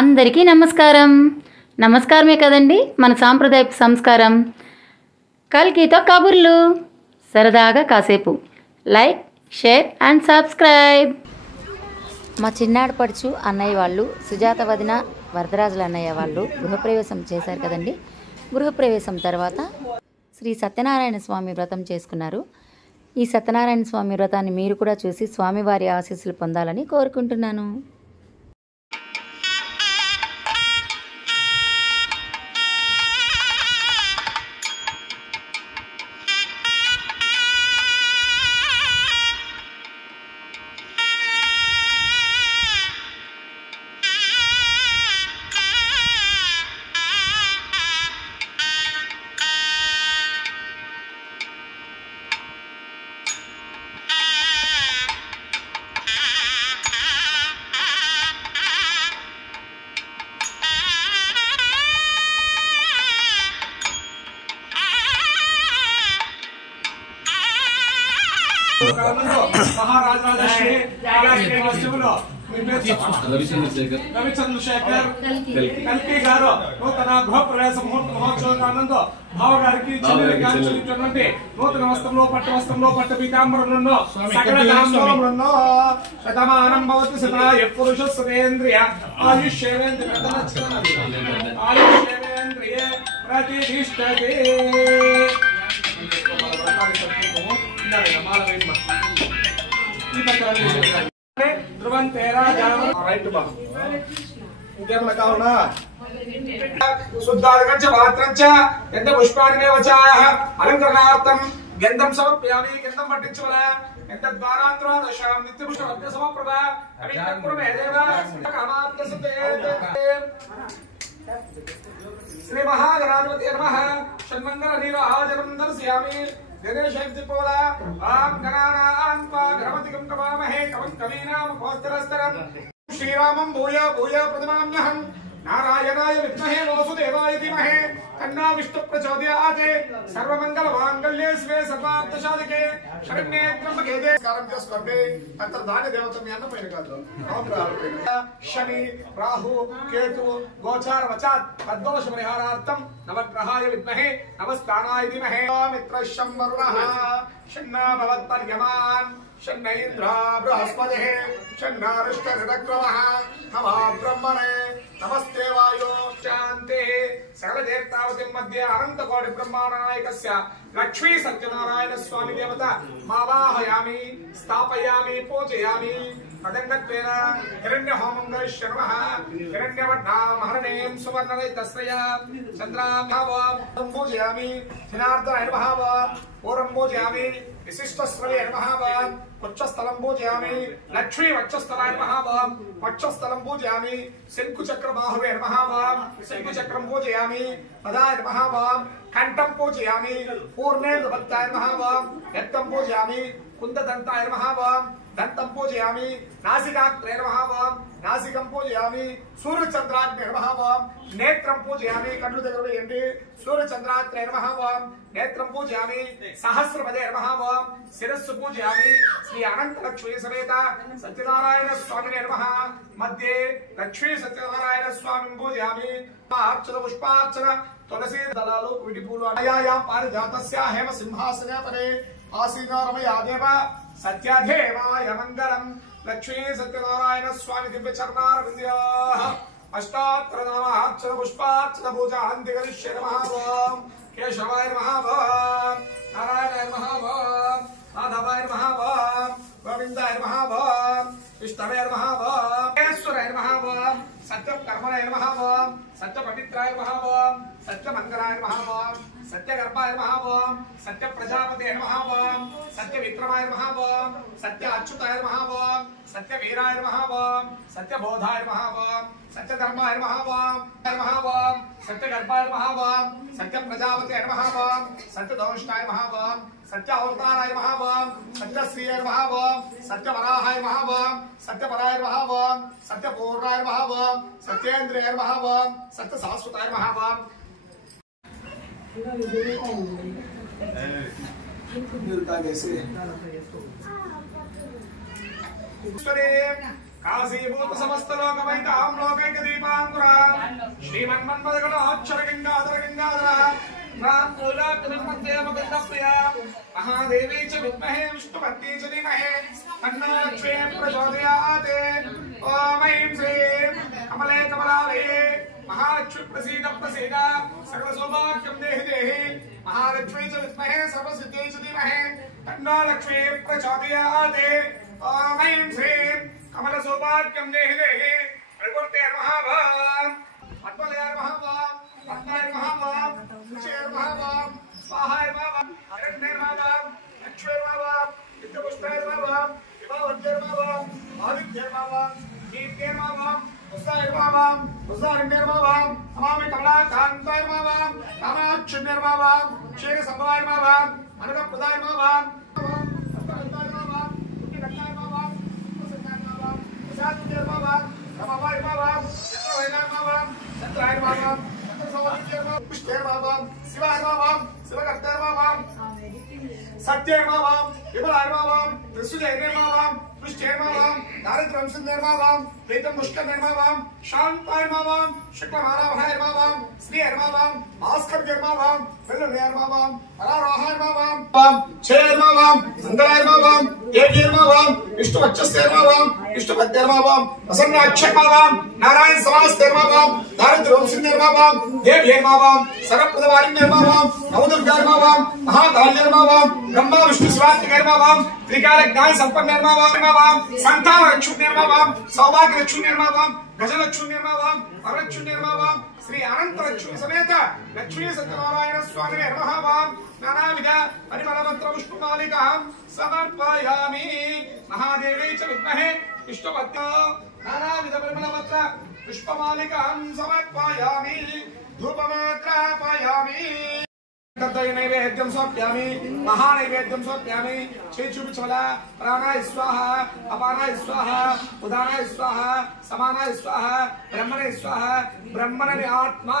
అందరికీ నమస్కారం. నమస్కారమే కదండి మన సాంప్రదాయపు సంస్కారం. కల్కితో కబుర్లు, సరదాగా కాసేపు. Like, share and subscribe. మా చిన్నాడు పడుచు అన్నయ్య వాళ్ళు, సుజాత వదిన, వరదరాజుల అన్నయ్య వాళ్ళు గృహప్రవేశం చేశారు కదండి. గృహప్రవేశం తర్వాత శ్రీ సత్యనారాయణ స్వామి వ్రతం చేసుకున్నారు. ఈ సత్యనారాయణ స్వామి వ్రతాన్ని మీరు కూడా చూసి స్వామివారి ఆశీస్సులు పొందాలని కోరుకుంటున్నాను. రవిచంద్రశేఖర్ కల్కి గారు నూతన గృహప్రవేశ మహోత్సవానందు భావగారికి చెందినటువంటి నూతన వస్త్రంలో పట్టు వస్త్రంలో పట్టు పీతాంబరంలో సకల తాంబూలములను శతమానం భవతి శతాయ పురుష సురేంద్రియ ఆయుష్యేంద్రియ ప్రతిష్ఠతే. ధ్రువం తేరా రైట్ బా ఇంకేమన్నా కావునా శుద్ధాధికంచ పాత్రంచ ఎంత పుష్పాన్ని వచ్చాయ అలంకరణార్థం గంధం సమర్పయామి. గంధం పట్టించువల ఎంత ద్వారాంతర దశాం నిత్యపుష్ప అద్య సమప్రభ అవిక్రమేదేవ కామాత్మసతే. శ్రీ మహాగణాధిపతి నమః. షణ్మంగళ నీరాజనం దర్శయామి. గణేశోలా ఆం గణానాం త్వా గణపతిం నమామహే కవం కవీనాం భోస్తరస్తరం. శ్రీరామం భూయ భూయ ప్రతిమామ్యహం. నారాయణాయ విద్మహే వాసుదేవాయ ధీమహి తన్నో విష్ణు ప్రచోదయాత్. సర్వమంగళ మాంగళ్యే శివే సర్వార్థ సాధకే శరణ్యే త్ర్యంబకే దేవి. నమస్కారం చేసుకోండి. అంతర్ ధాన్య దేవత మీ అన్న పైన కాదు, శని రాహు కేతు గోచార వచాత్ తద్దోష పరిహారార్థం నవగ్రహాయ విద్మహే నవస్థానాయ ధీమహి. మిత్ర శంవరుణః షన్నా భవత్పర్యమాన్ షన్నైంద్రా బృహస్పతిః షన్నారిష్టరిరక్రమః నమో బ్రహ్మణే నమస్తే వాయో శాంతే. సకల దేవతావతి మధ్య అనంత కోటి బ్రహ్మాండ నాయకస్య లక్ష్మీ సత్యనారాయణ స్వామి దేవత మావాహయామి స్థాపయామి పూజయామి. తదంగత్వేన హిరణ్య హోమం గరిష్యర్మః. హిరణ్యవర్ణామహరణీం సువర్ణరహితస్య చంద్రాభావం పూజయామి. జనార్దనాయ నమః. పూర్వం పూజయామి. విశిష్టస్రవే నమః. వక్షస్థలం పూజయామి. లక్ష్మీ వక్షస్థలాయ నమః. వక్షస్థలం పూజయామి. శంకుచక్ర బాహువే నమః. శంకుచక్రం పూజయామి. పదాయ నమః. కంఠం పూజయామి. పూర్ణేందు భక్తాయ నమః. రక్తం పూజయామి. కుందదంతాయ నమః. దంతం పూజయామి. నాసికాగ్రే నమః. నాసికం పూజయామి. సూర్యచంద్రాగ్నే నమః. నేత్రం పూజయామి. కళ్ళు దగ్గర వేయండి. సూర్యచంద్రాగ్నే నమః. నేత్రం పూజయామి. సహస్రపదే నమః. శిరస్సు పూజయామి. శ్రీ అనంత లక్ష్మీ సమేత సత్యనారాయణ స్వామి నమః. మధ్యే లక్ష్మీ సత్యనారాయణ స్వామి పూజయామి. అర్చన పుష్పార్చన తులసీ దళాలు విడిపూలు అయాయాం పారిజాతస్య హేమ సింహాసనే పరే ఆసీనారమయాదేవ సత్యదేవాయ మంగళం. లక్ష్మీ సత్యనారాయణ స్వామి దివ్య చరణారవింద్యాః అష్టాత్ర నామ అర్చన పుష్పార్చన పూజాంతి కరిష్యే నమః. కేశవాయ నమః. నారాయణాయ నమః. మాధవాయ నమః. గోవిందాయ నమః. విష్ణవే నమః. మహేశ్వరాయ నమః. సత్య కర్మణాయ నమః. సత్య పవిత్రాయ నమః. సత్య మంగళాయ నమః. సత్య గర్భాయ నమః. సత్య ప్రజాపతే నమః. సత్య విక్రమాయ నమః. సత్య అచ్యుతాయ నమః. సత్య వీరాయ నమః. సత్య బోధాయ నమః. సత్య ధర్మాయ నమః. సత్య గర్భాయ నమః. సత్య ప్రజాపతే నమః. సత్య దోష్టాయ నమః. సత్య అవతారాయ నమః. సత్య శ్రీయ నమః. సత్య వరాహాయ నమః. సత్య పరాయ నమః. సత్య పూర్ణాయ నమః. సత్యేంద్రియ నమః. సత్య శాశ్వతాయ నమః. కాశీభూత సమస్త లోకమైతాం లోకైక దీపాం श्रीमन्मन्मदगणाक्षर गंगाधर गंगाधर प्रिया महादेवी च विद्महे विष्णुपत्नी च धीमहि तन्नो लक्ष्मी प्रचोदयात्। ओम ऐं श्रीं कमले कमलालये महालक्ष्मी प्रसीद प्रसीद सकल सौभाग्यं देहि देहि महालक्ष्मी च विद्महे सर्वसिद्धियै च धीमहि तन्नो लक्ष्मी प्रचोदयात्। ओम ऐं श्रीं कमल सौभाग्यं देहि देहि प्रकृतेर्महाभां पद्मलयर्महाभां पद्मार्महाभां सुचेर्महाभां स्वाहार्महाभां हिरण्यर्महाभां लक्ष्मीर्महाभां विद्युपुष्टैर्महाभां विभावत्यर्महाभां आदित्यर्महाभां कीर्त्यर्महाभां उस्तायर्महाभां उस्तारण्यर्महाभां अमामि कमलाकान्तैर्महाभां कामाक्षिण्यर्महाभां क्षीरसम्भवायर्महाभां अनघप्रदायर्महाभां अष्टविद्यार्महाभां कुटिकट्टायर्महाभां उपसंज्ञायर्महाभां प्रसादुर्महाभां रमावायर्महाभां चन्द्रवैनायर्महाभां चन्द्रायर्महाभां चन्द्रसौभाग्यर्महाभां पुष्टेर्महाभां शिवायर्महाभां शिवकर्तायर्महाभां सत्यर्महाभां विमलायर्महाभां त्रिसुजयर्महाभां पुष्टेर्महाभां दारिद्र्यंशनर्महाभां प्रीतं मुष्कर्महाभां शान्तायर्महाभां शुक्लमालाभयर्महाभां श्रीयर्महाभां भास्कर्यर्महाभां वेल्लुण्यर्महाभां पराराहायर्महाभां चेयर्महाभां मङ्गलायर्महाभां देव्यर्महाभां विष्णुवक्षस्थैर्महाभां विष्णुपद्यर्महाभां प्रसन्नाक्षर्महाभां नारायण समास्तैर्महाभां दारिद्र्यंशनर्महाभां देव्यर्महाभां सर्वप्रदवारिण्यर्महाभां नवदुर्गार्महाभां महाकाल्यर्महाभां ब्रह्मा विष्णु शिवात्मकर्महाभां त्रिकालज्ञान संपन्नर्महाभां संतानरक्षुण्यर्महाभां सौभाग्यरक्षुण्यर्महाभां गजलक्ष्मीर्महाभां वरलक्ष्मीर्महाभां श्री अनंतलक्ष्मी समेत लक्ष्मी सत्यनारायण स्वामी नमः नानाविध परिमलमंत्र पुष्पमालिकां समर्पयामि। महादेवी च विद्महे विष्णुपत्नी नानाविध परिमलमंत्र पुष्पमालिकां समर्पयामि धूपमात्रापयामि। नैवेद्यं समर्पयामि महानैवेद्यं समर्पयामि। चेचुबिचला प्राणाय स्वाहा अपानाय स्वाहा उदानाय स्वाहा समानाय स्वाहा ब्रह्मणे स्वाहा ब्रह्मणे आत्मा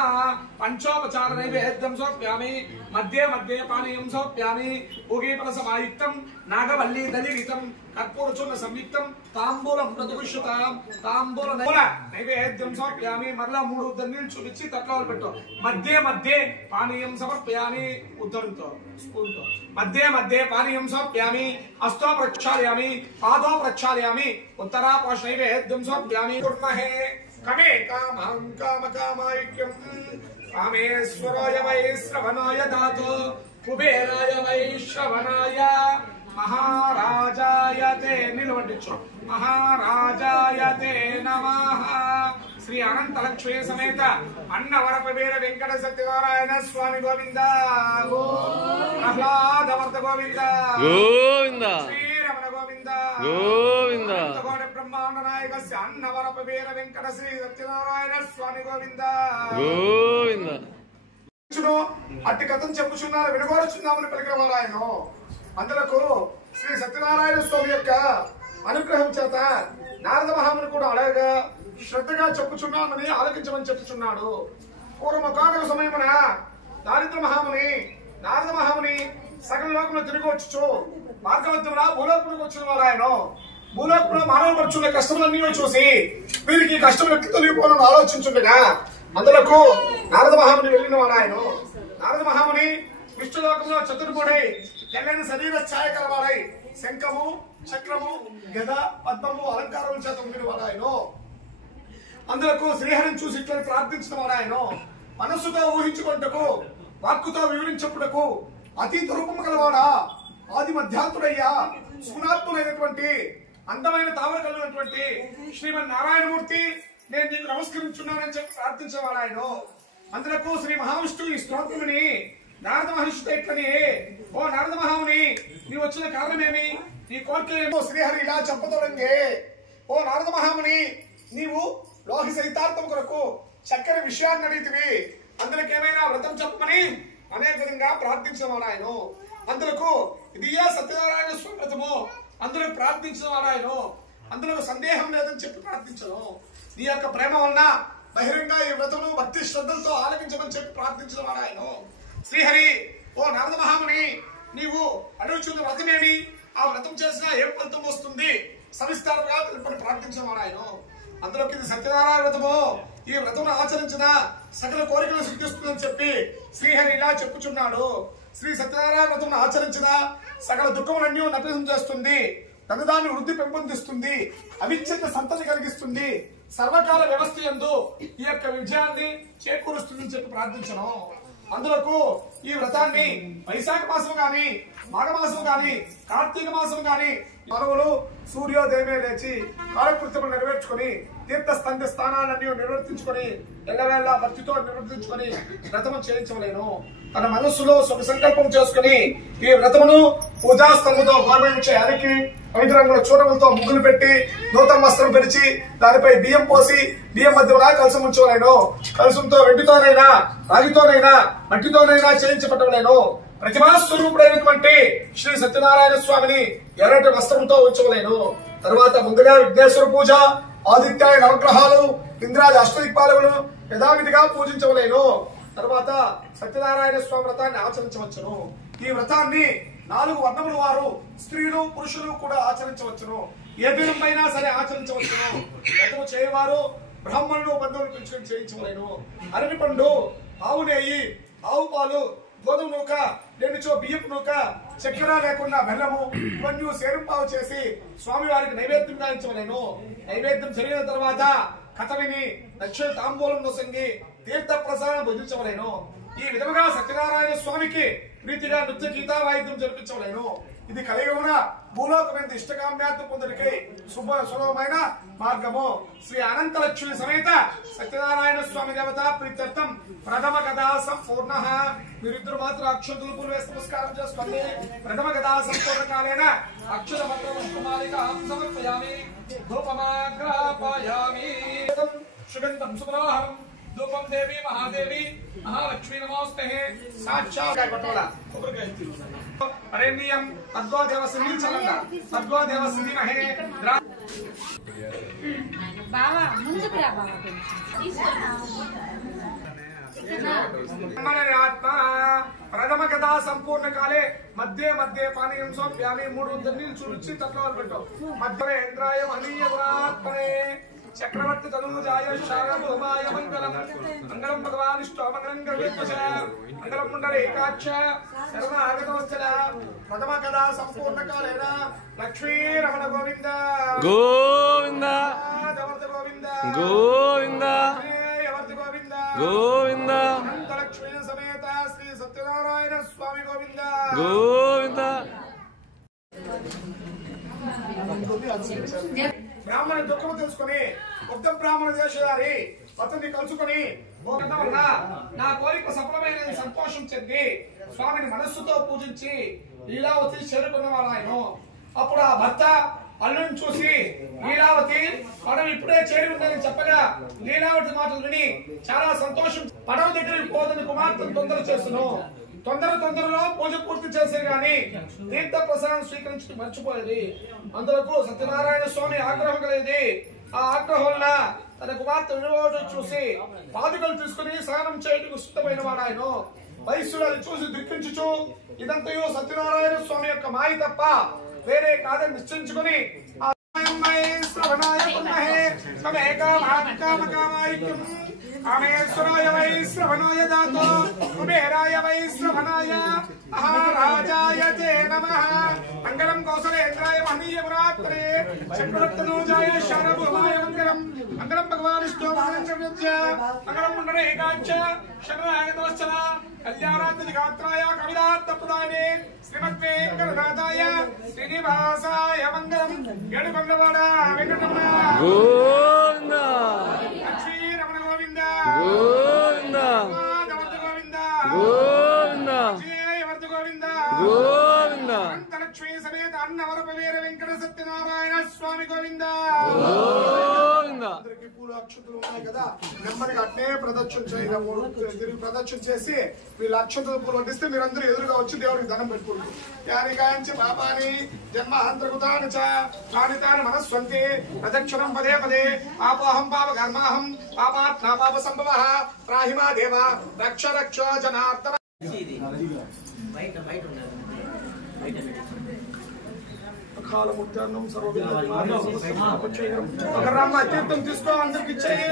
पंचोपचार नैवेद्यं समर्पयामि। मध्ये मध्ये पानीयं समर्पयामि। उगीफलसमायुक्तं नागवल्ली दलितं कर्पूरचूर्ण संयुक्तं तांबूलं प्रतिपुष्यतां तांबूल नैवेद्यं समर्पयामि। मरला मूడు దన్నీళ్ళు చూపించి తట్లలో పెట్టు మధ్య మధ్య పానీయం సమర్పయామి। ఉద్ధరణతో స్పూన్తో మధ్య మధ్య పానీయం సమర్పయామి। హస్తో ప్రక్షాళయామి పాదో ప్రక్షాళయామి ఉత్తరాపాశ నైవేద్యం సమర్పయామి। కుర్మహే కమే కామం కామకామాయుక్యం కామేశ్వరాయ వై శ్రవణాయ దాతో కుబేరాయ వై శ్రవణాయ महाराजाय ते निलवंडिचो महाराजाय ते नमः। श्री अनंत लक्ष्मी समेत अन्नवरपवीर वेंकट सत्यनारायण स्वामी गोविंद प्रह्लाद वर्त गोविंद गोविंद श्रीरमण गोविंद गोविंद कोट ब्रह्मांड नायक अन्नवरपवीर वेंकट श्री सत्यनारायण स्वामी गोविंद गोविंद అట్టి కథను చెప్పుచున్నారు వినగోరుచున్నామని పలికిన వారాయన అందులకు శ్రీ సత్యనారాయణ స్వామి యొక్క అనుగ్రహం చేత నారద మహాముని కూడా అలాగా శ్రద్ధగా చెప్పుచున్నామని ఆలోచించమని చెప్పుచున్నాడు। పూర్వకాల సమయమున దారిద్ర మహాముని నారద మహాముని సకల లోకంలో తిరిగి వచ్చుచు మార్గమధ్యమున భూలోకంలోకి వచ్చిన వారాయన భూలోకంలో మానవ పడుచున్న కష్టములన్నీ చూసి వీరికి కష్టం ఎట్లు తొలగిపోవాలని ఆలోచించుండగా అందులకు నారద మహాముని వెళ్ళిన వారాయన నారద మహాముని విష్ణులోకంలో చతుర్ముడై తెల్లని శరీర ఛాయ కలవాడై శంఖము చక్రము గద పద్మము అలంకారముల చేత ఉండిన వాడాయన అందులకు శ్రీహరిని చూసి ఇట్లా ప్రార్థించిన వాడాయన మనస్సుతో ఊహించుకుంటకు వాక్కుతో వివరించప్పుటకు అతీత రూపము కలవాడా ఆది మధ్యాంతుడయ్యా సుగుణాత్ములైనటువంటి అందమైన తావర కలిగినటువంటి శ్రీమన్ నారాయణమూర్తి నేను నీకు నమస్కరించున్నానని చెప్పి ప్రార్థించేవాడు ఆయన అందులకు శ్రీ మహావిష్ణువు ఈ స్తోత్రముని నారద మహర్షితో ఇట్లని ఓ నారద మహాముని నీవు వచ్చిన కారణమేమి నీ కోరిక ఏమో శ్రీహరి ఇలా చెప్పతోడంగే ఓ నారద మహాముని నీవు లోహి సహితార్థం కొరకు చక్కని విషయాన్ని అడిగితివి అందులకేమైనా వ్రతం చెప్పమని అనేక విధంగా ప్రార్థించేవాడు ఆయన అందులకు ఇది ఏ సత్యనారాయణ స్వామి వ్రతము అందులో ప్రార్థించేవాడు ఆయన అందులో సందేహం లేదని చెప్పి ప్రార్థించను నీ యొక్క ప్రేమ వలన బహిరంగ ఈ వ్రతము భక్తి శ్రద్ధలతో ఆలకించమని చెప్పి ప్రార్థించేవాడు ఆయన శ్రీహరి ఓ నారద మహాముని నీవు అడుగుచున్న వ్రతమేమి ఆ వ్రతం చేసినా ఏం ఫలితం వస్తుంది సవిస్తారంగా తెలుపని ప్రార్థించేవాడు ఆయన అందులోకి ఇది సత్యనారాయణ వ్రతము ఈ వ్రతమును ఆచరించిన సకల కోరికలు సిద్ధిస్తుందని చెప్పి శ్రీహరి ఇలా చెప్పుచున్నాడు. శ్రీ సత్యనారాయణ వ్రతమును ఆచరించిన సకల దుఃఖములన్నీ నటనం చేస్తుంది, ధనదాన్ని వృద్ధి పెంపొందిస్తుంది, అవిచ్ఛిన్న సంతతి కలిగిస్తుంది, సర్వకాల వ్యవస్థ యందు ఈ యొక్క విజయాన్ని చేకూరుస్తుందని చెప్పి ప్రార్థించను. అందులకు ఈ వ్రతాన్ని వైశాఖ మాసం గాని, మాఘమాసం గాని, కార్తీక మాసం గాని మానవులు సూర్యోదయమే లేచి కాలకృత్యములు నెరవేర్చుకొని తీర్థ స్థానాలన్నీ నిర్వర్తించుకొని ఎల్లవేళ భక్తితో నిర్వర్తించుకొని వ్రతము చేయించలేను. తన మనస్సులో శుభ సంకల్పం చేసుకుని ఈ వ్రతమును పూజాస్తంభంతో గవర్నమెంట్ అరికి 5 రంగుల చూడములతో ముగ్గులు పెట్టి నూతన వస్త్రం పెరిచి దానిపై బియ్యం పోసి బియ్యం మధ్యలో కలసం ఉంచవలేను. కలసంతో వెండితోనైనా రాగితోనైనా మట్టితోనైనా చేయించబట్టవలేను. ప్రతిభాస్వరూపుడైనటువంటి శ్రీ సత్యనారాయణ స్వామిని ఎర్రటి వస్త్రంతో ఉంచవలేను. తర్వాత ముందుగా విఘ్నేశ్వర పూజ, ఆదిత్యాయ నవగ్రహాలు, ఇంద్రాది అష్టదిక్పాలకులు యథావిధిగా పూజించవలేను. తర్వాత సత్యనారాయణ స్వామి వ్రతాన్ని ఆచరించవచ్చును. ఈ వ్రతాన్ని 4 వర్ణముల వారు స్త్రీలు పురుషులు కూడా ఆచరించవచ్చును. ఏ దినమైనా సరే ఆచరించవచ్చును. వ్రతము చేయవారు బ్రాహ్మణులు బంధువులు పిలుచుకొని చేయించవలేను. అరటి పండు, ఆవు నెయ్యి, ఆవు పాలు, గోధుమ నూక, లేనిచో బియ్యపు నూక, చక్కెర లేకుండా బెల్లము ఇవన్నీ సేరుంపావు చేసి స్వామి వారికి నైవేద్యం గాయించవలేను. నైవేద్యం జరిగిన తర్వాత కథ విని దక్షిణ తాంబూలం నొసంగి తీర్థ ప్రసాదం భుజించవలేను. ఈ విధముగా సత్యనారాయణ స్వామికి ప్రీతిగా నృత్య గీతా వాయిద్యం జరిపించవలేను. ఇది కలియుగమున భూలోకమైన ఇష్టకామ్యార్థం పొందడికై సులభమైన మార్గము. శ్రీ అనంత లక్ష్మి సమేత సత్యనారాయణ స్వామి దేవత ప్రీత్యర్థం ప్రథమ కథా సంపూర్ణ. మీరిద్దరు మాత్రం అక్షతులు పూర్వేసి నమస్కారం చేసుకోండి. ప్రథమ కథా సంపూర్ణ కాలేన అక్షర మంత్రమాలిక సమర్పయామి, ధూపమాగ్రాపయామి. సుగంధం సుమనోహరం ధూపం దేవి మహాదేవి మహాలక్ష్మీ నమోస్తే. సాక్షాత్ అరణ్యం తద్గో దేవసింధి చలంగా తద్గో దేవసింధి మహే బావా ముందుకు రా బావా. ప్రథమ కథా సంపూర్ణ కాలే మధ్య మధ్య పానీయం సోప్యామి. 3 నీళ్ళు చూచి తత్వాలు పెట్టు. మధ్య ఇంద్రాయ మహనీయత్మనే చక్రవర్తి తనూజాయ శారభూమాయ మంగళం. మంగళం భగవానిష్టో మంగళం గరుడధ్వజ మంగళం పుండరీకాక్ష శరణాగతవత్సల. ప్రథమ కథా సంపూర్ణ కాలేన లక్ష్మీ రమణ గోవింద గోవింద గోవింద గోవింద గోవింద గోవింద అనంత లక్ష్మీ సమేత శ్రీ సత్యనారాయణ స్వామి గోవింద గోవింద. బ్రాహ్మణ దుఃఖము తెలుసుకుని ఉత్తమ బ్రాహ్మణ దేశధారి అతన్ని కలుసుకుని వల్ల నా కోరిక సఫలమైన సంతోషం చెంది స్వామిని మనస్సుతో పూజించి లీలావతి చేరుకున్నవాడు ఆయన. అప్పుడు ఆ భర్త అల్లుని చూసి లీలావతి పడవ ఇప్పుడే చేరి ఉందని చెప్పగా లీలావతి మాటలు విని చాలా సంతోషం. పడవ దగ్గరికి పోదని కుమార్తెను తొందర చేస్తును. తొందరలో పూజ పూర్తి చేసే గాని తీర్థ ప్రసాదం స్వీకరించి మర్చిపోయేది. అందులకు సత్యనారాయణ స్వామి ఆగ్రహం కలిగింది. ఆ ఆగ్రహం వల్ల తన కుమార్తె వినోదం చూసి పాదుకలు తీసుకుని స్నానం చేయటకు సిద్ధమైన వాడు ఆయన. వైశ్యుడు అది చూసి దుఃఖించుచు ఇదంతయో సత్యనారాయణ స్వామి యొక్క మాయ తప్ప వేరే కాదని నిశ్చయించుకుని కామేశ్వరాయ వై శ్రవణాయ దాతో కుబేరాయ వై శ్రవణాయ మహారాజాయ తే నమః. మంగళం కౌసలేంద్రాయ మహనీయపురాత్రే చక్రవర్తనూజాయ శారభూమాయ మంగళం. మంగళం భగవానిష్టో మంగళం పుండరీకాక్ష శరణాగతవత్సల కళ్యాణాద్రి గాత్రాయ కవిదార్థప్రదాయనే శ్రీమద్వేంకటనాథాయ శ్రీనివాసాయ మంగళం. ఏడుకొండవాడ వెంకటరమణ గోవింద లక్ష్మీ రమణ గోవింద గోవింద గోవింద గోవింద వర్ధ గోవింద గోవింద. అంతలక్ష్మీ సమేత అన్నవరపవీర వెంకట సత్యనారాయణ స్వామి గోవింద గోవింద. అందరికి పూలు అక్షతులు ఉన్నాయి కదా, నెమ్మదిగా అట్నే ప్రదక్షిణ చేయడం తిరిగి ప్రదక్షిణ చేసి వీళ్ళు అక్షతుల పూలు వడ్డిస్తే మీరందరూ ఎదురుగా వచ్చి దేవుడికి ధనం పెట్టుకుంటారు. యాని గాంచి పాపాని జన్మాంతర్గతాని చ కానితాని మనస్వంతి ప్రదక్షిణం పదే పదే పాపోహం పాప కర్మాహం పాపాత్ నా పాప సంభవః రాహిమా దేవ రక్ష రక్ష జనార్దన. కాలముత్యాన్నం సర్వవిధ తీర్థం తీసుకో అందరికి ఇచ్చేయి